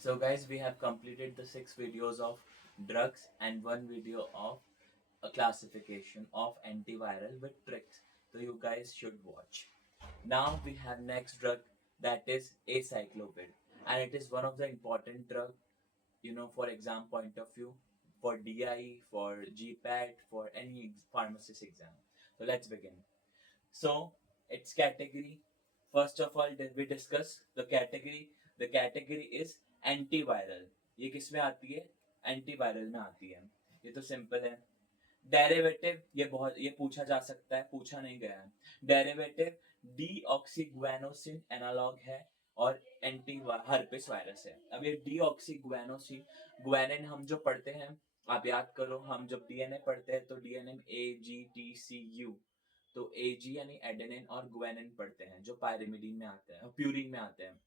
So guys, we have completed the 6 videos of drugs and one video of a classification of antiviral with tricks. So you guys should watch. Now we have next drug, that is acyclovir, and it is one of the important drug, for exam point of view, for DI, for GPAT, for any pharmacist exam. So let's begin. So its category. First of all, we discuss the category. The category is antiviral. ये किस में आती है? Antiviral में आती है. ये तो सिंपल है. डेरिवेटिव, ये पूछा जा सकता है, पूछा नहीं गया है. डेरिवेटिव डीऑक्सीग्वेनोसिन एनालॉग है और एंटी हर्पिस वायरस है. अब ये डीऑक्सीग्वेनोसिन, ग्वेनिन हम जो पढ़ते हैं, आप याद करो, हम जब डीएनए पढ़ते हैं तो डीएनए AGTCU, तो एजी यानी एडेनिन और ग्वेनिन पढ़ते हैं जो पायरिमिडीन में आते हैं, प्यूरिन में आते हैं.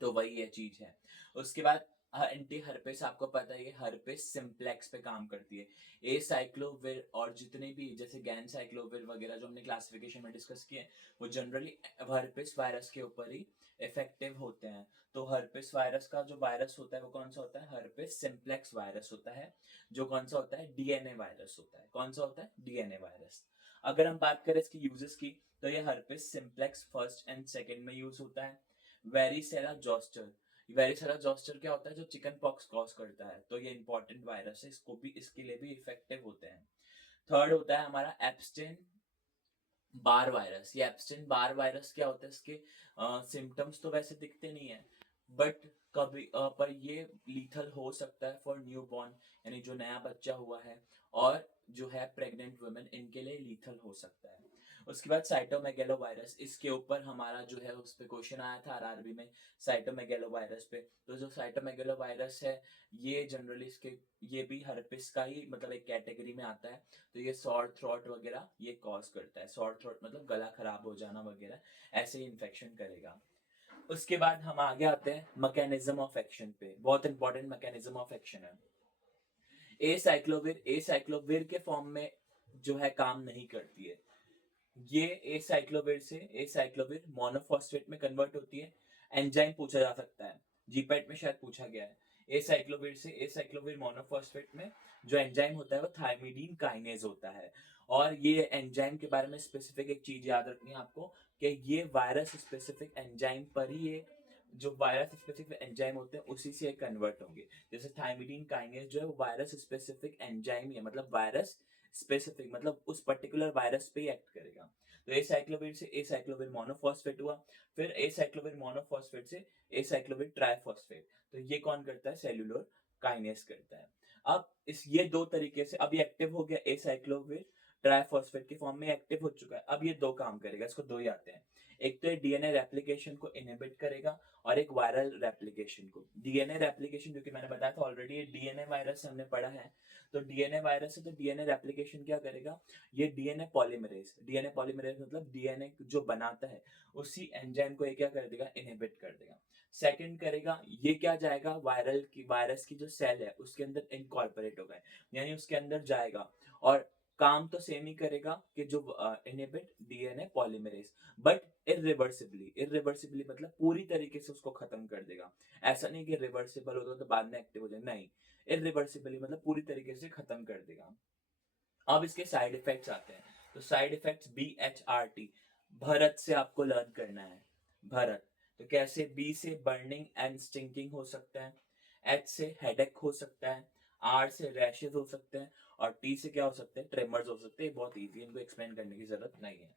तो वही ये चीज है. उसके बाद एंटी हर्पिस, आपको पता है ये हर्पिस सिंप्लेक्स पे काम करती है. ए साइक्लोविर और जितने भी जैसे गैन साइक्लोविर वगैरह जो हमने क्लासिफिकेशन में डिस्कस किए, वो जनरली हर्पिस वायरस के ऊपर ही इफेक्टिव होते हैं. तो हर्पिस वायरस का जो वायरस होता है वो कौन सा होता है? हर्पिस सिंप्लेक्स वायरस होता है, जो कौन सा होता है? डीएनए वायरस होता है. कौन सा होता है? DNA virus. अगर हम बात करें इसकी यूजेस की, तो ये herpes simplex first and second में यूज होता है. वेरिसेला जोस्टर, वेरिसेला जोस्टर क्या होता है? जो चिकन पॉक्स कॉज करता है, तो ये इंपॉर्टेंट वायरस है, इसको भी, इसके लिए भी इफेक्टिव होते हैं. थर्ड होता है हमारा एप्स्टेन बार वायरस. ये एप्स्टेन बार वायरस क्या होता है? इसके सिम्टम्स तो वैसे दिखते नहीं है, बट कभी पर ये लीथल हो सकता है फॉर न्यू बॉर्न, यानी जो नया बच्चा हुआ है, और जो है प्रेग्नेंट वुमेन, इनके लिए लीथल हो सकता है. उसके बाद साइटोमेगेलो वायरस, इसके ऊपर हमारा जो है उस पे क्वेश्चन आया था आरआरबी में, साइटोमेगेलो वायरस पे. तो जो साइटोमेगेलो वायरस है, ये जनरली इसके, ये भी हर्पिस का ही मतलब एक कैटेगरी में आता है. तो ये सॉर थ्रोट वगैरह ये कॉज करता है. सॉर थ्रोट मतलब गला खराब हो जाना वगैरह, ऐसे ही इन्फेक्शन करेगा. उसके बाद हम आगे आते हैं मैकेनिज्म ऑफ एक्शन पे. बहुत इंपॉर्टेंट मैकेनिज्म ऑफ एक्शन है. ए साइक्लोविर के फॉर्म में जो है काम नहीं करती है. ये ए साइक्लोविर मोनोफॉस्फेट में कन्वर्ट होती है. एंजाइम पूछा जा सकता है, जीपैट में शायद पूछा गया है. ए साइक्लोविर मोनोफॉस्फेट में जो एंजाइम होता है वो थायमिडीन काइनेज होता है. और ये एंजाइम के बारे में स्पेसिफिक एक चीज याद रखनी है आपको, कि ये वायरस स्पेसिफिक एंजाइम पर ही ये, जो वायरस स्पेसिफिक एंजाइम होते हैं उसी से कन्वर्ट होंगे. जैसे थायमिडीन काइनेज जो है वो वायरस स्पेसिफिक एंजाइम ही है, मतलब वायरस स्पेसिफिक, मतलब उस पर्टिकुलर वायरस पे ही एक्ट करेगा. तो ए साइक्लोविर से ए साइक्लोविर मोनोफॉस्फेट हुआ, फिर ए साइक्लोविर मोनोफॉस्फेट से ए साइक्लोविर ट्राइफॉस्फेट. तो ये कौन करता है? सेल्यूलर काइनेस करता है. अब इस ये दो तरीके से, अब ये एक्टिव हो गया, ए साइक्लोविर ट्राइफॉस्फेट के फॉर्म में एक्टिव हो चुका है. अब ये दो काम करेगा, इसको दो ही आते हैं. एक तो ये डीएनए रेप्लिकेशन को इनहिबिट करेगा, और एक वायरल रेप्लिकेशन को. डीएनए रेप्लिकेशन, जो कि मैंने बताया था ऑलरेडी, ये डीएनए वायरस हमने पढ़ा है. तो डीएनए वायरस है, तो डीएनए रेप्लिकेशन क्या करेगा? ये डीएनए पॉलीमरेज मतलब डीएनए जो बनाता है उसी एंजाइम को ये क्या कर देगा? इनहिबिट कर देगा. सेकंड करेगा, ये क्या जाएगा? वायरस की जो सेल है उसके अंदर इनकॉर्पोरेट होगा, यानी उसके अंदर जाएगा, और काम तो सेम ही करेगा कि जो inhibit DNA polymerase, but irreversibly मतलब पूरी तरीके से उसको खत्म कर देगा. ऐसा नहीं कि रिवर्सिबल होगा तो बाद में एक्टिव हो जाए, नहीं, इरिवर्सिबली मतलब पूरी तरीके से खत्म कर देगा. अब इसके साइड इफेक्ट्स आते हैं. तो साइड इफेक्ट्स BHRT, भरत से आपको लर्न करना है. भरत, तो कैसे? बी से बर्निंग एंड स्टिंकिंग हो सकता है, एच से हेडेक हो सकता है, आर से रैशेज हो सकते हैं, और टी से क्या हो सकते हैं? ट्रेमर्स हो सकते हैं. बहुत इजी, इनको एक्सप्लेन करने की जरूरत नहीं है.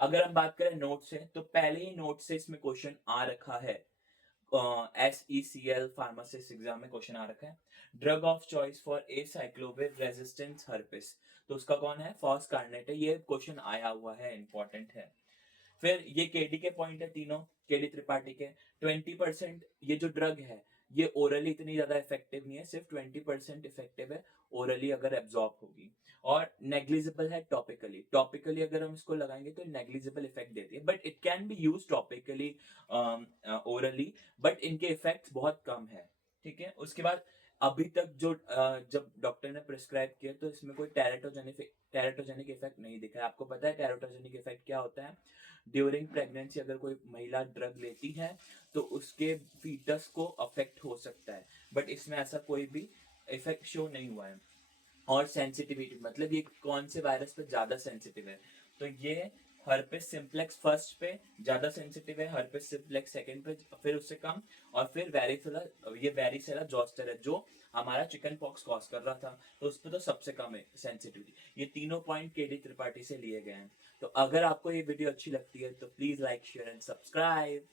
अगर हम बात करें नोट से, तो पहले ही नोट से इसमें क्वेश्चन आ रखा है. SECL फार्मासिस्ट एग्जाम में क्वेश्चन आ रखा है. Drug of choice for acyclovir resistance herpes, तो उसका कौन है? फॉस कार्नेट है. ये क्वेश्चन आया हुआ है, इंपॉर्टेंट है. फिर ये केडी के पॉइंट है तीनों, केडी त्रिपाठी के. 20% ये जो ड्रग है, ये ओरली इतनी ज्यादा इफेक्टिव नहीं है, सिर्फ 20% इफेक्टिव है ओरली अगर एब्जॉर्ब होगी, और नेग्लिजिबल है टॉपिकली. टॉपिकली अगर हम इसको लगाएंगे तो नेग्लिजिबल इफेक्ट देती है, but it can be use topically orally, but इनके इफेक्ट्स बहुत कम है. ठीक है. उसके बाद अभी तक जो जब डॉक्टर ने प्रिस्क्राइब किया तो इसमें कोई टेराटोजेनिक इफेक्ट नहीं दिखा है। आपको पता है टेराटोजेनिक इफेक्ट क्या होता है? ड्यूरिंग प्रेगनेंसी अगर कोई महिला ड्रग लेती है तो उसके फीटस को अफेक्ट हो सकता है, बट इसमें ऐसा कोई भी इफेक्ट शो नहीं हुआ है। और सेंसिटिविटी मतलब ये कौन से वायरस पे ज्यादा सेंसिटिव है, तो ये हर्पेस सिम्प्लेक्स फर्स्ट पे ज्यादा सेंसिटिव है, हर्पेस सिम्प्लेक्स सेकंड पे फिर उससे कम, और फिर वेरिसेला जोस्टर है जो हमारा चिकन पॉक्स कॉज कर रहा था, तो उस पर तो सबसे कम है सेंसिटिविटी। ये तीनों पॉइंट केडी त्रिपाठी से लिए गए हैं। तो अगर आपको ये वीडियो अच्छी लगती है तो please like share and subscribe.